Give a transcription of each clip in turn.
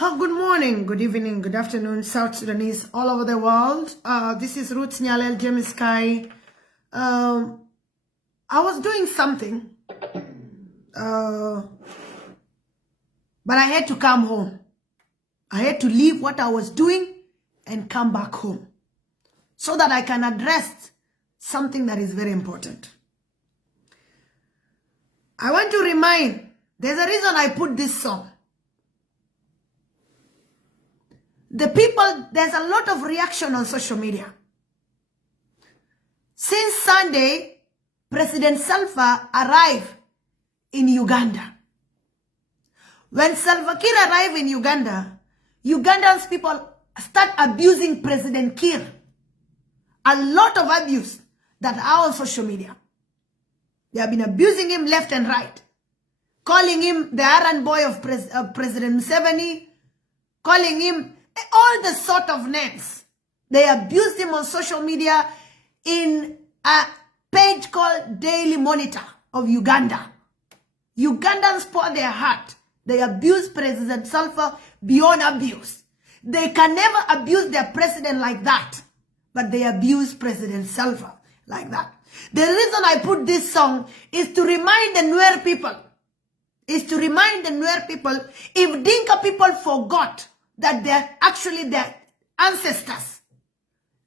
Good morning, good evening, good afternoon, South Sudanese all over the world. This is Ruth Nyalel James Sky. I was doing something, but I had to come home. I had to leave what I was doing and come back home so that I can address something that is very important. I want to remind, there's a reason I put this song. The people, there's a lot of reaction on social media. Since Sunday, President Salva arrived in Uganda. When Salva Kiir arrived in Uganda, Ugandan people start abusing President Kiir. A lot of abuse that are on social media. They have been abusing him left and right. Calling him the errand boy of President Museveni. Calling him all the sort of names. They abused him on social media in a page called Daily Monitor of Uganda. Ugandans pour their heart. They abuse President Salva beyond abuse. They can never abuse their president like that. But they abuse President Salva like that. The reason I put this song is to remind the Nuer people. If Dinka people forgot that they're actually their ancestors,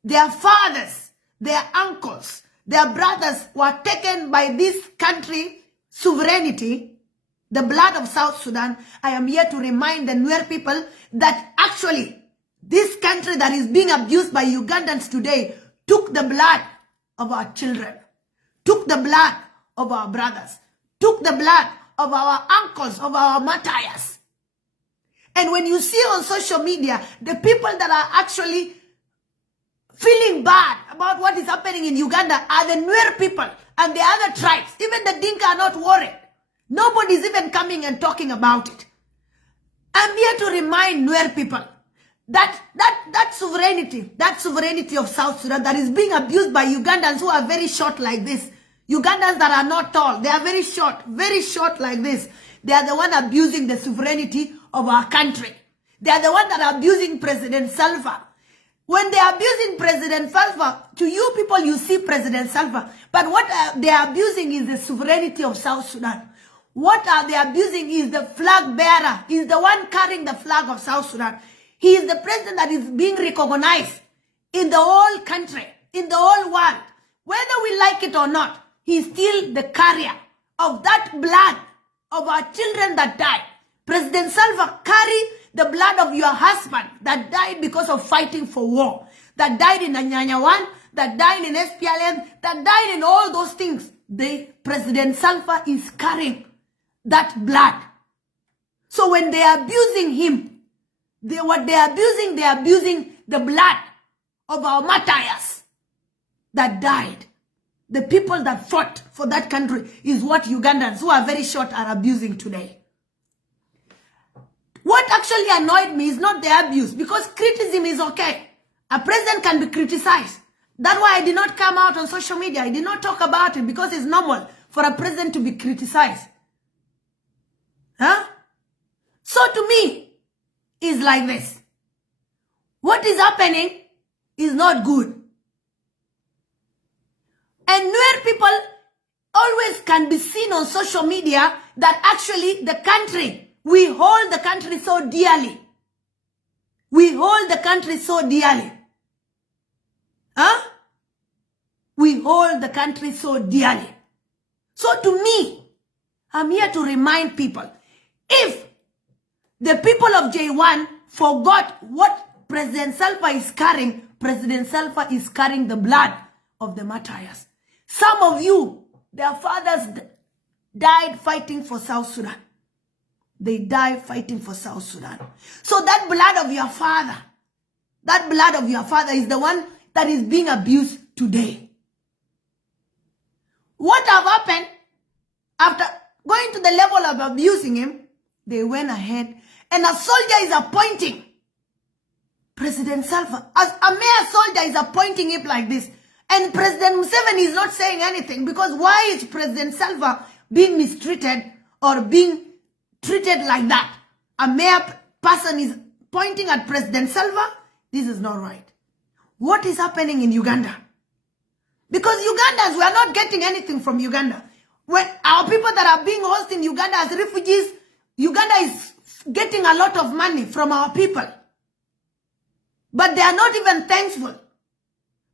their fathers, their uncles, their brothers were taken by this country sovereignty, the blood of South Sudan. I am here to remind the Nuer people that actually this country that is being abused by Ugandans today took the blood of our children, took the blood of our brothers, took the blood of our uncles, of our martyrs. And when you see on social media, the people that are actually feeling bad about what is happening in Uganda are the Nuer people and the other tribes. Even the Dinka are not worried. Nobody's even coming and talking about it. I'm here to remind Nuer people that sovereignty of South Sudan that is being abused by Ugandans who are very short like this. Ugandans that are not tall, they are very short like this. They are the one abusing the sovereignty of our country. They are the one that are abusing President Salva. When they are abusing President Salva, to you people, you see President Salva. But what they are abusing is the sovereignty of South Sudan. What are they abusing is the flag bearer. He is the one carrying the flag of South Sudan. He is the president that is being recognized in the whole country, in the whole world. Whether we like it or not, he is still the carrier of that blood of our children that died. President Salva carry the blood of your husband that died because of fighting for war, that died in Anyanya 1, that died in SPLM, that died in all those things. President Salva is carrying that blood. So when they are abusing him, they are abusing the blood of our martyrs that died. The people that fought for that country is what Ugandans, who are very short, are abusing today. What actually annoyed me is not the abuse, because criticism is okay. A president can be criticized. That's why I did not come out on social media. I did not talk about it, because it's normal for a president to be criticized. So to me, it's like this. What is happening is not good. And Nuer people always can be seen on social media that actually the country, we hold the country so dearly. We hold the country so dearly. We hold the country so dearly. So to me, I'm here to remind people, if the people of J1 forgot what President Salva is carrying, President Salva is carrying the blood of the martyrs. Some of you, their fathers died fighting for South Sudan. They died fighting for South Sudan. So that blood of your father is the one that is being abused today. What have happened after going to the level of abusing him? They went ahead and a soldier is appointing President Salva. As a mere soldier is appointing him like this. And President Museveni is not saying anything, because why is President Salva being mistreated or being treated like that? A mere person is pointing at President Salva, this is not right. What is happening in Uganda? Because Ugandans, we are not getting anything from Uganda. When our people that are being hosted in Uganda as refugees, Uganda is getting a lot of money from our people. But they are not even thankful.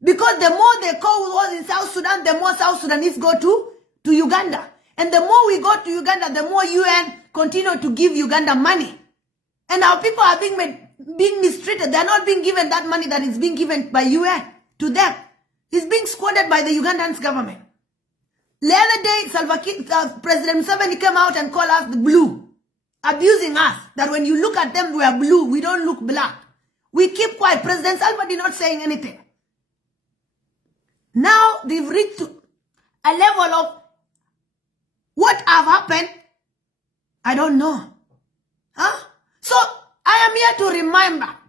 Because the more they call wars in South Sudan, the more South Sudanese go to Uganda. And the more we go to Uganda, the more UN continue to give Uganda money. And our people are being mistreated. They are not being given that money that is being given by UN to them. It's being squandered by the Ugandan government. The other day, President Museveni came out and called us the blue, abusing us, that when you look at them, we are blue, we don't look black. We keep quiet. President Salva did not saying anything. Now they've reached to a level of what have happened, I don't know. Huh? So I am here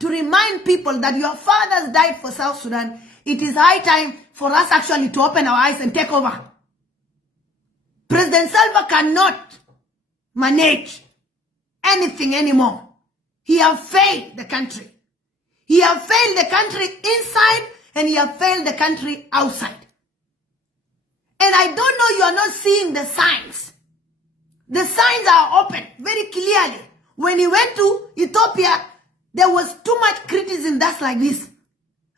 to remind people that your fathers died for South Sudan. It is high time for us actually to open our eyes and take over. President Salva cannot manage anything anymore. He has failed the country. He has failed the country inside and he has failed the country outside. And I don't know, you are not seeing the signs. The signs are open very clearly. When he went to Ethiopia, there was too much criticism that's like this.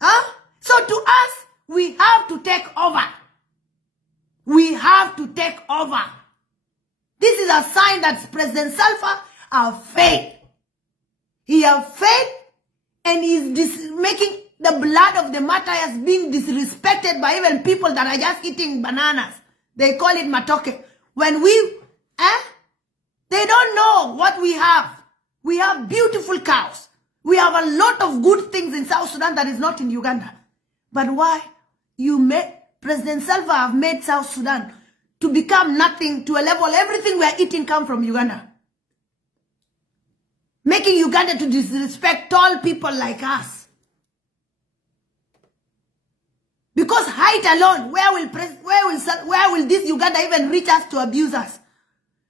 Huh? So to us, we have to take over. We have to take over. This is a sign that President Salva has failed. He has failed and is making the blood of the martyrs being disrespected by even people that are just eating bananas. They call it matoke. When they don't know what we have. We have beautiful cows. We have a lot of good things in South Sudan that is not in Uganda. But why? President Salva have made South Sudan to become nothing, to a level everything we are eating come from Uganda. Making Uganda to disrespect tall people like us. Because height alone, where will this Uganda even reach us to abuse us?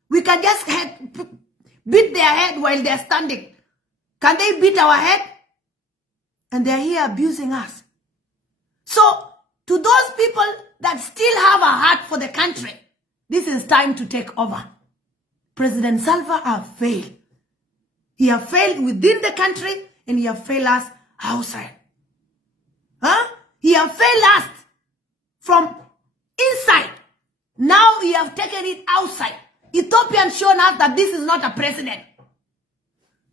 We can just beat their head while they're standing. Can they beat our head? And they're here abusing us. So, to those people that still have a heart for the country, this is time to take over. President Salva has failed. He has failed within the country and he has failed us outside. Huh? He has failed us from inside. Now he has taken it outside. Ethiopians shown us that this is not a president.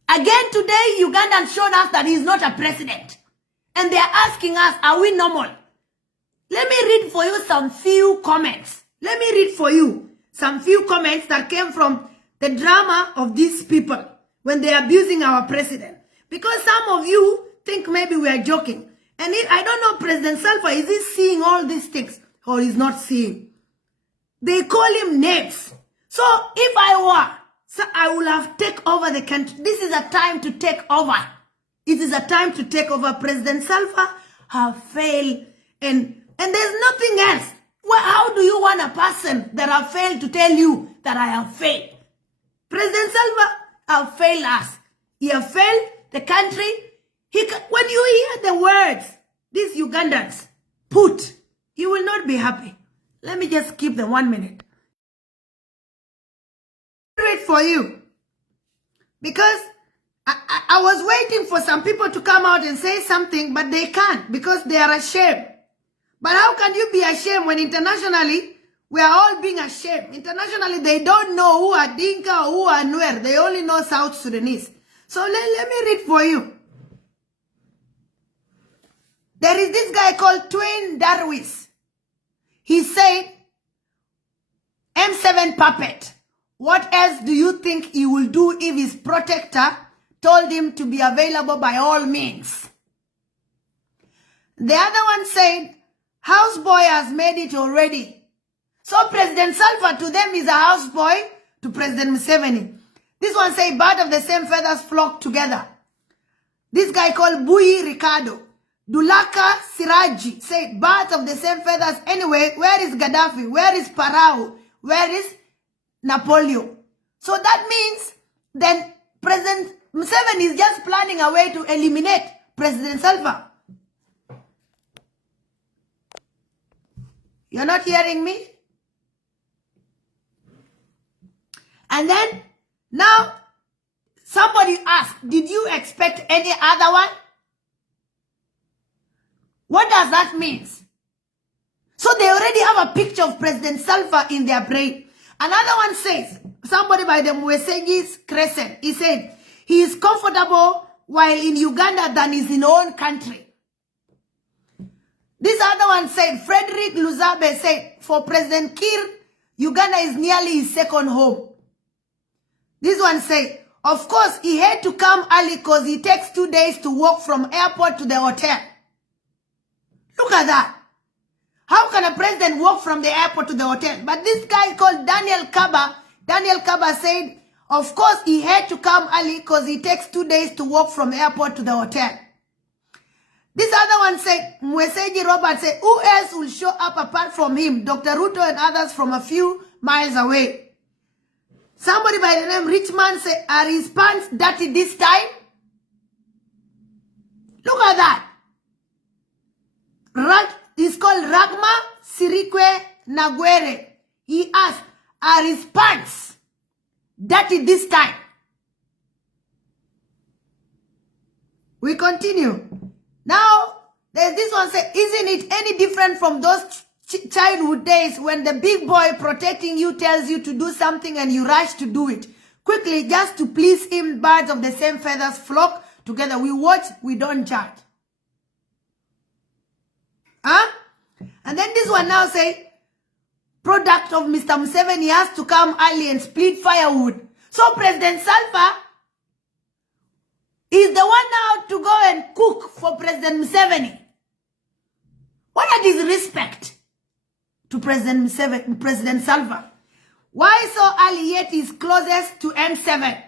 Again today, Ugandans shown us that he is not a president. And they are asking us, are we normal? Let me read for you some few comments. Let me read for you some few comments that came from the drama of these people when they are abusing our president. Because some of you think maybe we are joking. And I don't know, President Salva, is he seeing all these things or is not seeing? They call him names. So if I were, so I would have taken over the country. This is a time to take over. It is a time to take over. President Salva have failed and there's nothing else. Well, how do you want a person that have failed to tell you that I have failed? President Salva have failed us. He have failed the country. When you hear the words, these Ugandans put, you will not be happy. Let me just keep the 1 minute. Wait for you. Because I was waiting for some people to come out and say something, but they can't because they are ashamed. But how can you be ashamed when internationally we are all being ashamed? Internationally, they don't know who are Dinka or who are Nuer. They only know South Sudanese. So let me read for you. There is this guy called Twin Darwis. He said, M7 puppet. What else do you think he will do if his protector told him to be available by all means? The other one said, houseboy has made it already. So President Salva to them is a houseboy to President Museveni. This one say, birds of the same feathers flock together. This guy called Bui Ricardo. Dulaka Siraji said, birds of the same feathers. Anyway, where is Gaddafi? Where is Parao? Where is Napoleon? So that means then President Museveni is just planning a way to eliminate President Salva. You're not hearing me? And then, now, somebody asked, did you expect any other one? What does that mean? So they already have a picture of President Salva in their brain. Another one says, somebody by the Mwesegi's Crescent, he said, he is comfortable while in Uganda than is in own country. This other one said, Frederick Luzabe said, for President Kiir, Uganda is nearly his second home. This one said, of course, he had to come early because he takes 2 days to walk from airport to the hotel. Look at that. How can a president walk from the airport to the hotel? But this guy called Daniel Kaba said, of course, he had to come early because he takes 2 days to walk from airport to the hotel. This other one said, Mweseji Robert said, who else will show up apart from him? Dr. Ruto and others from a few miles away. Somebody by the name Richman said, are his pants dirty this time? Look at that. He's called Ragma Sirikwe Nagwere. He asked, are his pants dirty this time? We continue. Now, there's this one say, isn't it any different from those childhood days when the big boy protecting you tells you to do something and you rush to do it quickly just to please him? Birds of the same feathers flock together. We watch, we don't judge. Huh? And then this one now say, product of Mr. Museveni has to come early and split firewood. So President Salva is the one now to go and cook for President Museveni. What are disrespect to President Salva? Why so early yet is closest to M7?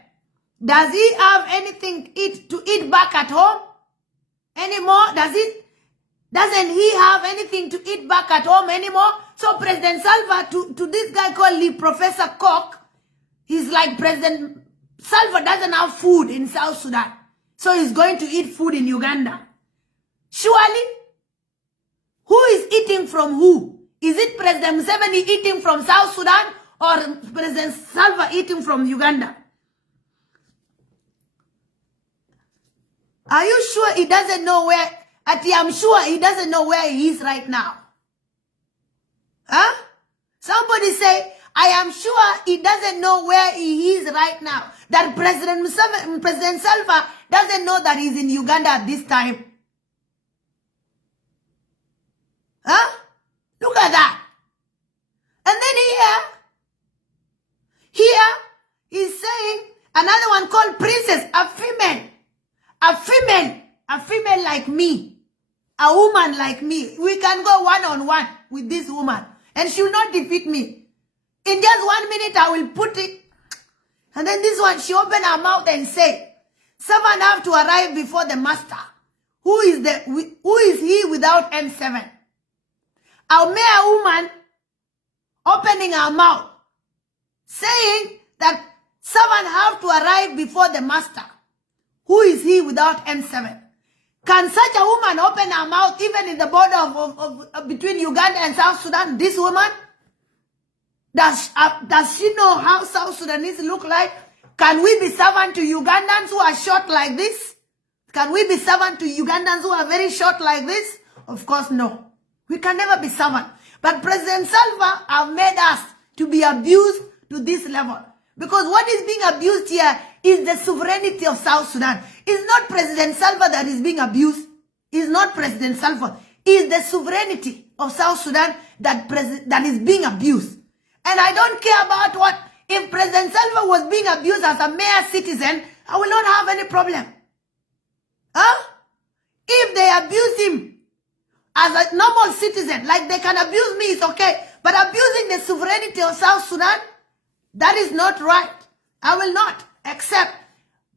Does he have anything to eat back at home anymore? Doesn't he have anything to eat back at home anymore? So President Salva, to this guy called Professor Koch, he's like President Salva doesn't have food in South Sudan. So he's going to eat food in Uganda. Surely, who is eating from who? Is it President Museveni eating from South Sudan or President Salva eating from Uganda? Are you sure he doesn't know where? I'm sure he doesn't know where he is right now. Huh? Somebody say, I am sure he doesn't know where he is right now. That President Salva doesn't know that he's in Uganda at this time. Huh? Look at that. And then here he's saying, another one called Princess, a female like me. A woman like me, we can go one-on-one with this woman and she will not defeat me. In just 1 minute, I will put it. And then this one, she opened her mouth and said, servant have to arrive before the master. Who is he without M7? A mere woman opening her mouth, saying that servant have to arrive before the master. Who is he without M7? Can such a woman open her mouth even in the border of between Uganda and South Sudan? This woman? Does she know how South Sudanese look like? Can we be servant to Ugandans who are short like this? Can we be servant to Ugandans who are very short like this? Of course, no. We can never be servant. But President Salva have made us to be abused to this level. Because what is being abused here is the sovereignty of South Sudan. It's not President Salva that is being abused. It's not President Salva. It's the sovereignty of South Sudan that is being abused. And I don't care about what, if President Salva was being abused as a mere citizen, I will not have any problem. Huh? If they abuse him as a normal citizen, like they can abuse me, it's okay. But abusing the sovereignty of South Sudan, that is not right. I will not accept.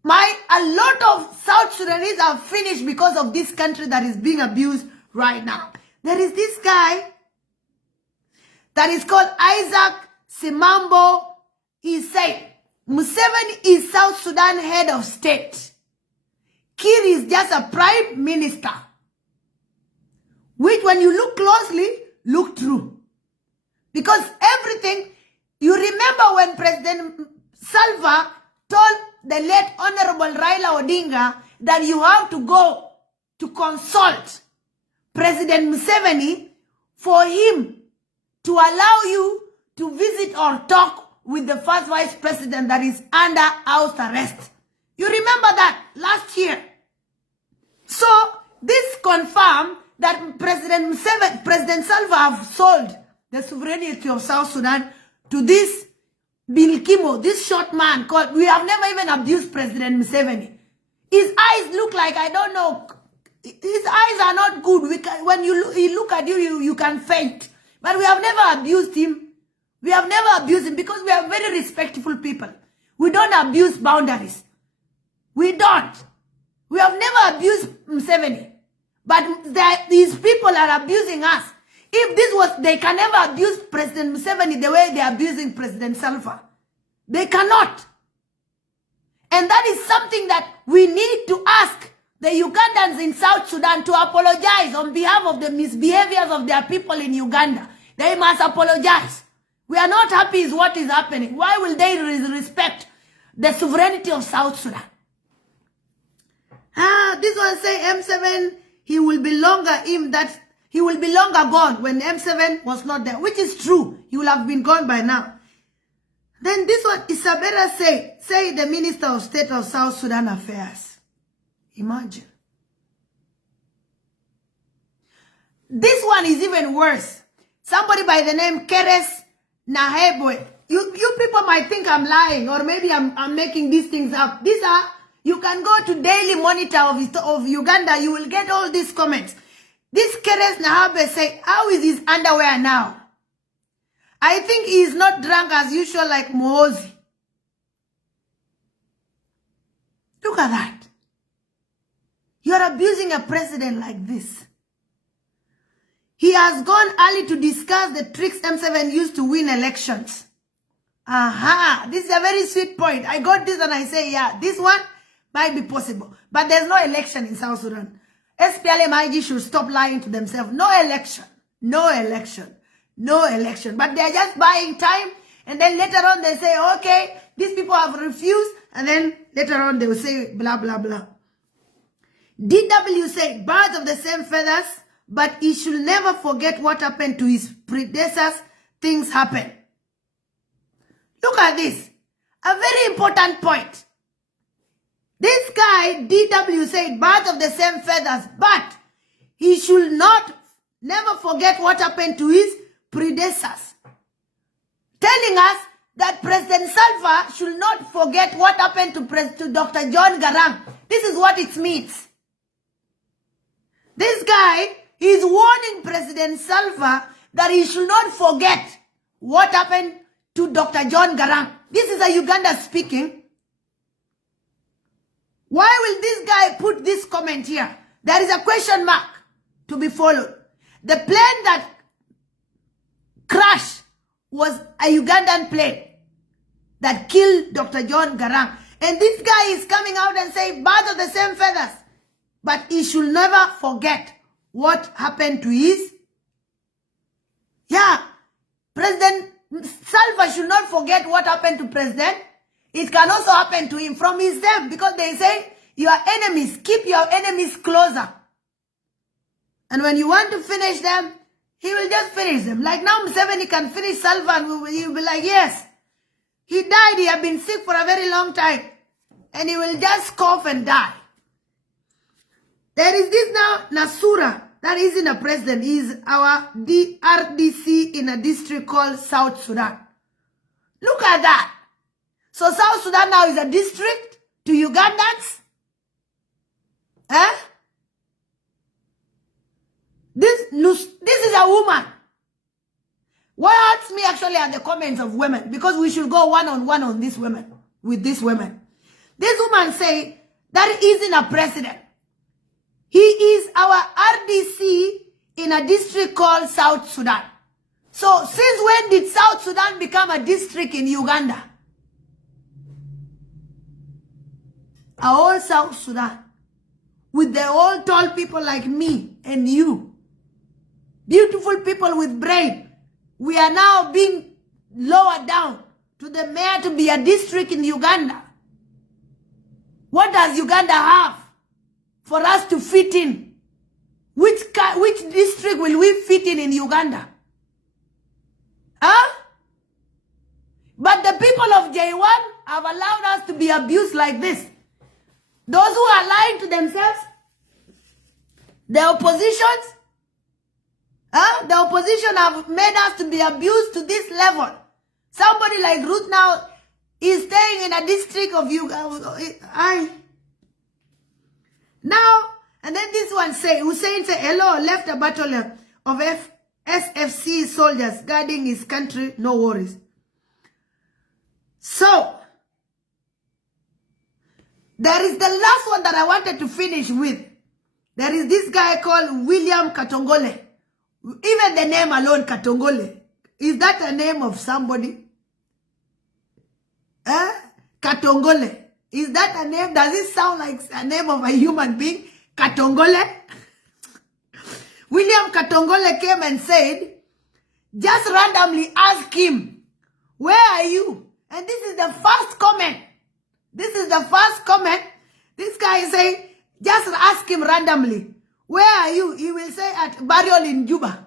A lot of South Sudanese are finished because of this country that is being abused right now. There is this guy that is called Isaac Simambo. He said, Museveni is South Sudan head of state. Kir is just a prime minister. Which when you look closely, look through. Because everything, you remember when President Salva told the late Honorable Raila Odinga that you have to go to consult President Museveni for him to allow you to visit or talk with the first vice president that is under house arrest. You remember that last year. So this confirmed that President Salva have sold the sovereignty of South Sudan to this Bilkimo, this short man called, we have never even abused President Museveni. His eyes look like, I don't know, his eyes are not good. When he look at you, you can faint. But we have never abused him. We have never abused him because we are very respectful people. We don't abuse boundaries. We don't. We have never abused Museveni. But these people are abusing us. If this was, they can never abuse President Museveni the way they are abusing President Salva. They cannot. And that is something that we need to ask the Ugandans in South Sudan to apologize on behalf of the misbehaviors of their people in Uganda. They must apologize. We are not happy with what is happening. Why will they respect the sovereignty of South Sudan? This one say M7, he will be longer gone when M7 was not there, which is true. He will have been gone by now. Then this one, Isabella say the Minister of State of South Sudan Affairs. Imagine. This one is even worse. Somebody by the name Keres Nahebwe. You people might think I'm lying, or maybe I'm making these things up. These are, you can go to Daily Monitor of Uganda, you will get all these comments. This Keres Nahebwe say, how is his underwear now? I think he is not drunk as usual like Moozi. Look at that. You are abusing a president like this. He has gone early to discuss the tricks M7 used to win elections. Aha, this is a very sweet point. I got this and I say, yeah, this one might be possible. But there's no election in South Sudan. SPLM-IG should stop lying to themselves. No election. No election. No election. But they're just buying time. And then later on they say, okay, these people have refused. And then later on they will say blah, blah, blah. DW say, birds of the same feathers, but he should never forget what happened to his predecessors. Things happen. Look at this. A very important point. This guy, DW, said birds of the same feathers, but he should never forget what happened to his predecessors. Telling us that President Salva should not forget what happened to Dr. John Garang. This is what it means. This guy is warning President Salva that he should not forget what happened to Dr. John Garang. This is a Uganda speaking. Why will this guy put this comment here? There is a question mark to be followed. The plane that crashed was a Ugandan plane that killed Dr. John Garang. And this guy is coming out and saying, birds of the same feathers. But he should never forget what happened to his. Yeah, President Salva should not forget what happened to President. It can also happen to him from his death, because they say your enemies, keep your enemies closer. And when you want to finish them, he will just finish them. Like now Museveni can finish Salva and he will be like, yes, he died, he had been sick for a very long time. And he will just cough and die. There is this now, Nasura, that isn't a president. He is our RDC in a district called South Sudan. Look at that. So South Sudan now is a district to Ugandans? Eh? This is a woman. What hurts me actually are the comments of women, because we should go one-on-one on this women, with this women. This woman say that isn't a president. He is our RDC in a district called South Sudan. So since when did South Sudan become a district in Uganda? a whole South Sudan, with the old tall people like me and you, beautiful people with brain, we are now being lowered down to the mayor to be a district in Uganda. What does Uganda have for us to fit in? Which district will we fit in Uganda? Huh? But the people of J1 have allowed us to be abused like this. Those who are lying to themselves, the oppositions, the opposition have made us to be abused to this level. Somebody like Ruth now is staying in a district of Uganda. Now, and then this one Hussein say, hello, left a battalion of SFC soldiers guarding his country, no worries. So, there is the last one that I wanted to finish with. There is this guy called William Katongole. Even the name alone, Katongole. Is that a name of somebody? Katongole. Is that a name? Does it sound like a name of a human being? Katongole? William Katongole came and said, just randomly ask him, where are you? And this is the first comment. This is the first comment. This guy is saying, just ask him randomly, where are you? He will say at burial in Juba.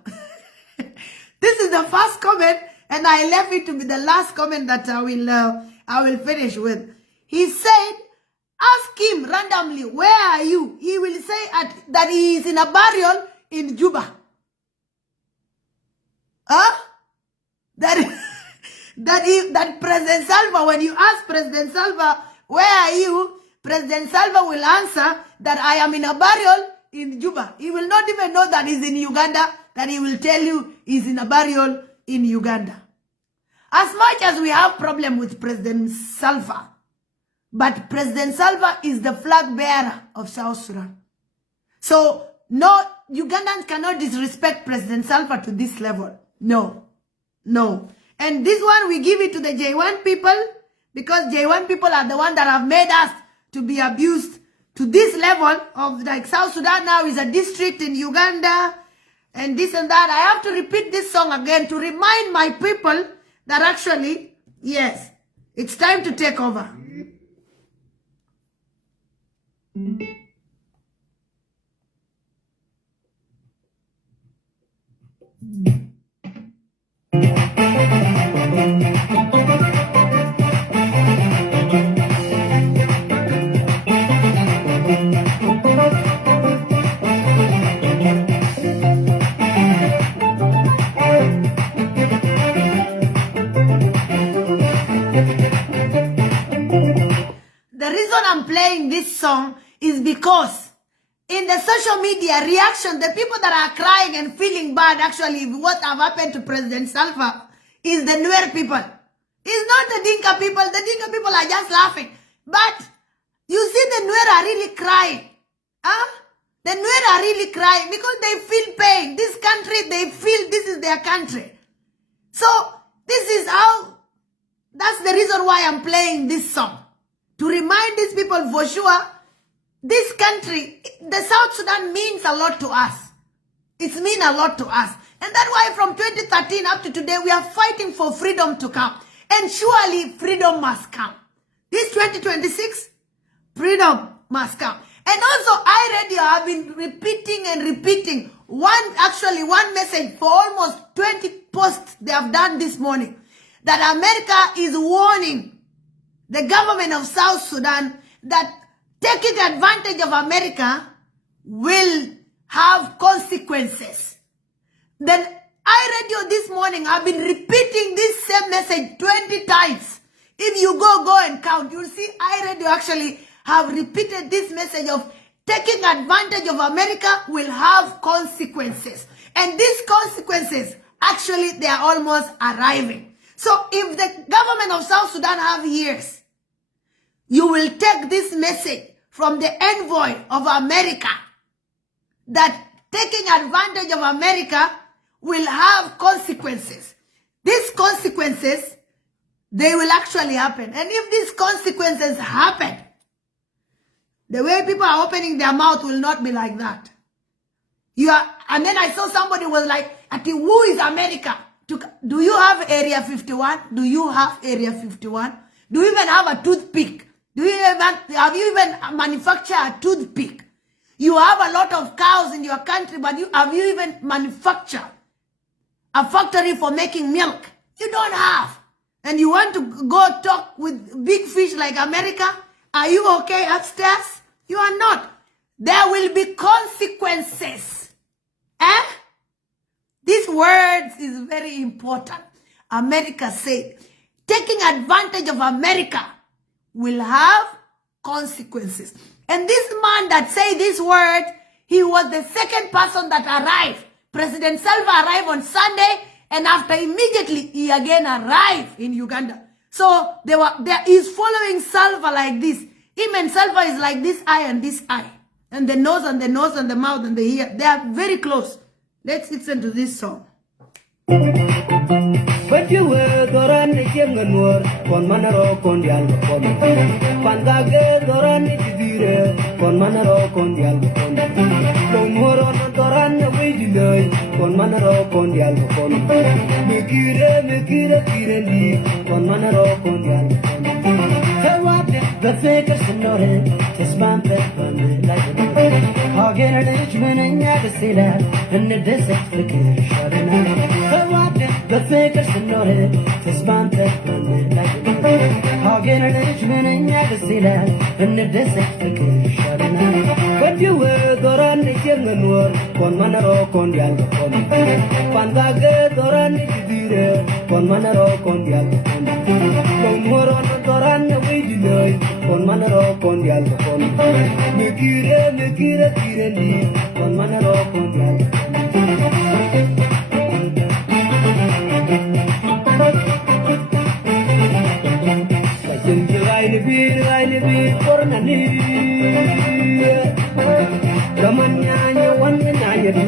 This is the first comment, and I left it to be the last comment that I will finish with. He said, ask him randomly, where are you? He will say that he is in a burial in Juba. Huh? That President Salva, when you ask President Salva, where are you? President Salva will answer that I am in a burial in Juba. He will not even know that he's in Uganda, that he will tell you he's in a burial in Uganda. As much as we have problem with President Salva, but President Salva is the flag bearer of South Sudan. So, no, Ugandans cannot disrespect President Salva to this level. No. No. And this one, we give it to the J1 people, because J1 people are the ones that have made us to be abused to this level of, like, South Sudan now is a district in Uganda, and this and that. I have to repeat this song again to remind my people that actually, yes, it's time to take over. The reason I'm playing this song is because in the social media reaction, the people that are crying and feeling bad actually what have happened to President Salva is the Nuer people. It's not the Dinka people. The Dinka people are just laughing. But you see the Nuer are really crying. Huh? The Nuer are really crying because they feel pain. This country, they feel this is their country. So this is how, that's the reason why I'm playing this song. To remind these people for sure, this country, the South Sudan means a lot to us. It's mean a lot to us. And that's why from 2013 up to today, we are fighting for freedom to come. And surely freedom must come. This 2026, freedom must come. And also, iRadio have been repeating and repeating one message for almost 20 posts they have done this morning. That America is warning the government of South Sudan that taking advantage of America will have consequences. Then iRadio this morning have been repeating this same message 20 times. If you go and count, you'll see iRadio actually have repeated this message of taking advantage of America will have consequences. And these consequences, actually, they are almost arriving. So if the government of South Sudan have ears, you will take this message from the envoy of America that taking advantage of America will have consequences. These consequences, they will actually happen. And if these consequences happen, The way people are opening their mouth will not be like that. And then I saw somebody was like, who is America? Do you have Area 51? Do you have Area 51? Do you even have a toothpick? Have you even manufactured a toothpick? You have a lot of cows in your country, but have you even manufactured a factory for making milk? You don't have. And you want to go talk with big fish like America? Are you okay upstairs? You are not. There will be consequences. These words is very important. America said, taking advantage of America will have consequences. And this man that said this word, he was the second person that arrived. President Salva arrived on Sunday, and after immediately, he again arrived in Uganda. So he's following Salva like this. Him and Salva is like this eye and this eye. And the nose and the nose and the mouth and the ear. They are very close. Let's listen to this song. But you were Doran Yanganur, one manero con the Alcon. Pandaga Doran Idire, one manero con the Alcon. No more on Doran Away, one manero con the Alcon. Mikira, Kirandi, one manero con the Alcon. The fakers and Norin, his man pet like a Again, an Richmond and Yagasila, and the desert flicker shot the fakers and Norin, his man pet like a Again, an Richmond and Yagasila, and the desert flicker shot But you were Doran Yanganur, one manero con the Alcon. Pandaga Doran Idire, one manero con the Alcon. No more on Doran away, one manero con the Alcon. Mikira, Kirandi, one manero con the Alcon. I live for an Ramanya, one and I do,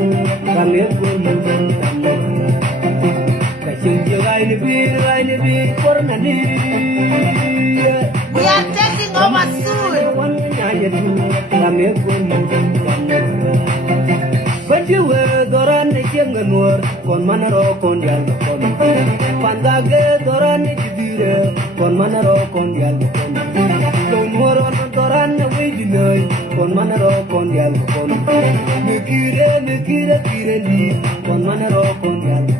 We are taking over soon. But you were Doran Yanganur, con Manaro con the Alcon. Pandaga Doran Idire, con Manaro con the Alcon. No more on Doran away, con Manaro con the Alcon. Mikira, Kirandi, con Manaro con the Alcon.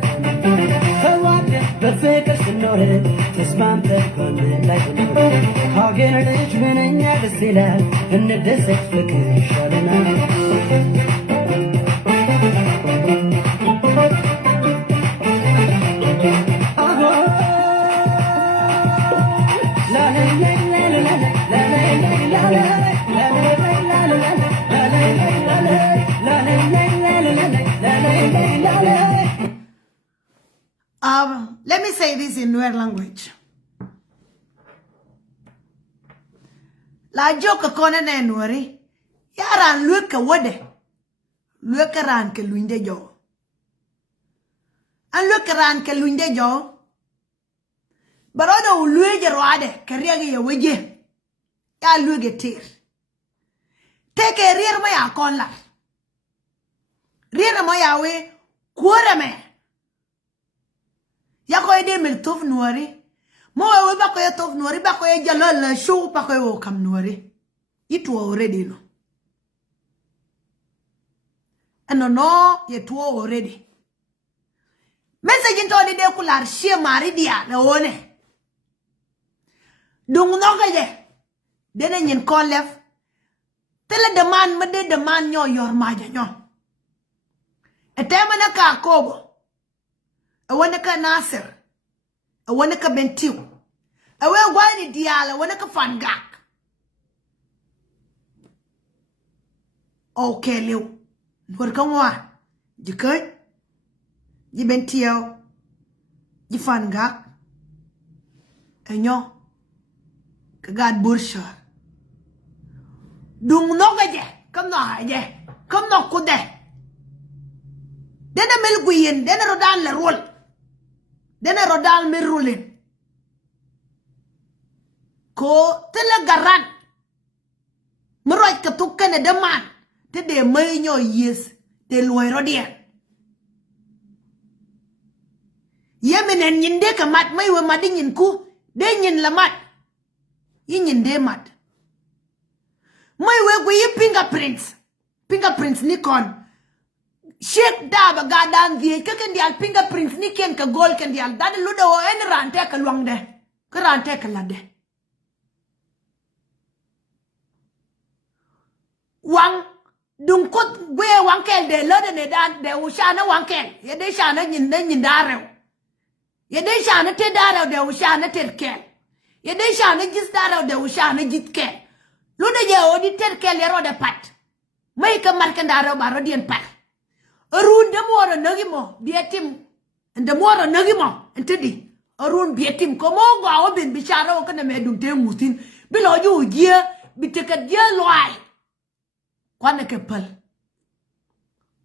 The fakers and Norin, his man pet like a Again, an Richmond and Yagasila, and the desert flicker shot Let me say this in Nuer language. La joka kone ne Nueri, yaran luka wade, luka ran ke luinde jo. An luka ran ke luinde jo, baroda ulueje roade, kariagi ya weje, ya luege tir. Teke rir ma ya konla. Rir ma ya we, kuore me. Yako ede mil tof Nueri. Mo we bako ye tof Nueri, bako ye jalol show bako ye okam Nueri. It was already no. And no, it was already. Message into the day kular she maridia the one. Dung no kaje. Then in call left. Tell the man made the man your maja nyo. A temana ka kobo. A wanaka Nasser, a wanaka Bentiu, a well wine dial, a wanaka fangak. Okay, Lou, what come on? You could? You Bentiu, you fangak, and yo, Kagad Bursha. Dung no gaje, come no kude. Then a milguin, then a rodan la roll. Then a rodal me ruling. Ko tele garan. Mroy kene de man te de may nyo yes de loy rodien yemenen nyinde ka mat may we madi nyin ku de nyin la mat yin de mat may we go yi fingerprints ni kon shake daba gadan vie ka ken dial fingerprints ni ken ka gol ken dial dad ludo o en rante ka luang de ka rante ka lade wang dung kot gwe wang kel de lode ne dan de ushana wang kel ye de shana nyin darew ye de shana te darew de ushana ter kel ye de shana gis darew de ushana git kel ludo je o di ter kel ye rode pat may ka mar kan darew baro dien pat arun de moro nagimo bietim de moro nagimo entedi arun bietim ko mo go bin bicharo ko na medum te mutin bilo ju ye bitekat ye loai kwana ke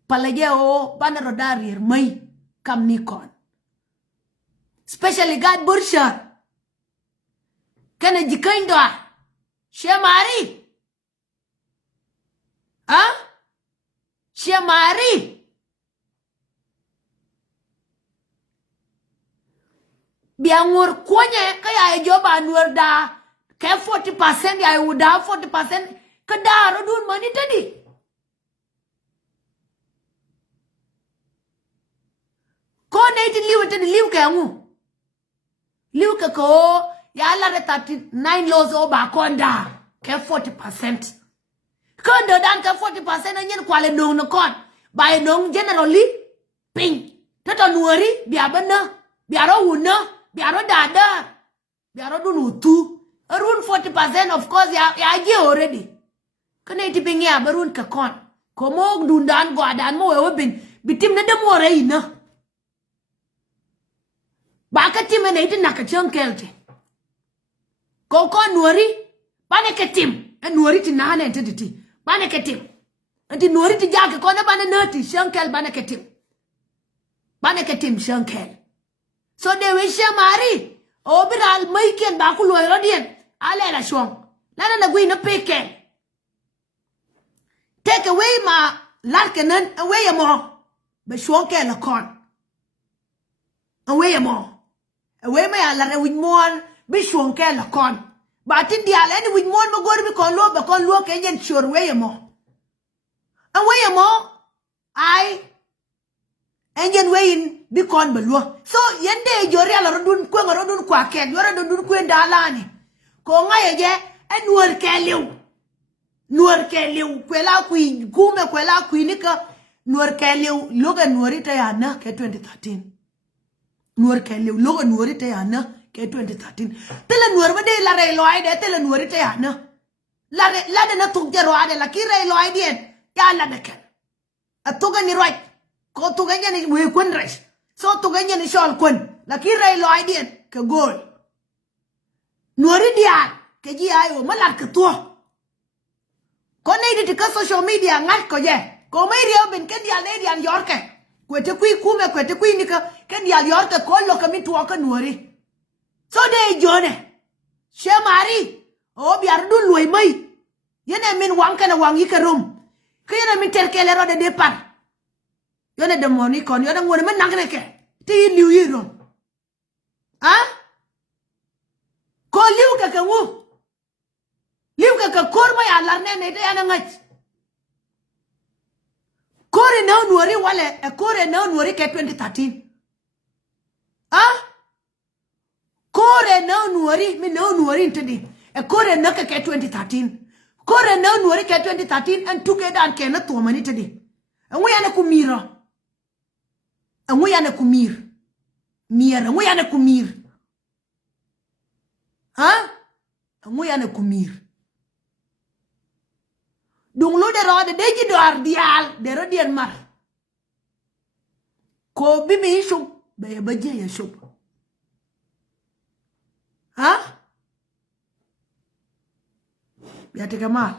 palaje o banaro darir may kam ni kon especially god bursha kana jikaindo shemari shemari biangur konya kaya joba nur da ke 40% ya uda 40% kedaro dun mani tadi ko ne ti liu ke ngu liu ke ko ya la 39 laws o ba konda ke 40% kondo dan ke 40% anyen kwale dong no kon by dong generally ping tato nuori biabana biaro una biaro dada biaro dunutu arun 40% of course ya je already kane ti pingia barun ka kon komo dundan gwadan mo we bin bitim na demo reina baka tim ne ti nakachon kelte ko nuori bane ketim nuori ti nane entity bane ketim anti nuori ti jage ko na bane nati shankel bane ketim shankel so de we shamari obiral maiken ba ku loy rodien ale la shong la na gwi na peke take away ma larkenan away mo be shonke la kon away mo away ma la re win mon be shonke la kon ba tin dia le ni win mon mo gor bi kon lo be kon lo ke yen sure way mo away mo ai enjen wayin bi kon be lo so yende jori ala rodun ko rodun kwa ken yoro rodun ko ndalani ko ngaye je enwor ke liu kwela kui gume kwela kui nika nuor ke liu loga nuorita ya na ke 2013 nuor ke liu loga nuorita ya na ke 2013 tele nuor bade la re loai de tele nuorita ya na la de na tuk jero ade la kire loai dien ya la de ken atuga ni right ko tuga ni we kun res so tuga ni shol kun la kire loai dien ke gol nuori dia ke ji ayo malar ke to ko ne di ka social media ngat ko je ko mai rio ben ke dia ne dia yorke ko te kui kume ko te kui ni ka ke dia yorke ko lo ka mi to ka nuori so de jone she mari o biar du loy mai yene min wang kana wang yikarum ke yene min terkele ro de depart yone de moni kon yone ngone men nangre ke ti liu yiro ko liu ka ngu liu ka korma ya larne ne de ana ngach kore na nuori wale kore na nuori ke 2013 kore na nuori mi na nuori ntedi kore na ke 2013 kore na nuori ke 2013 and together and ke na to mani tedi ngu yana kumira ngu yana kumir mira ngu yana kumir ngu yana kumir dung lo de rode de ji doar dial de rodien mar ko bi mi shub be ba je ya shub ya te kamal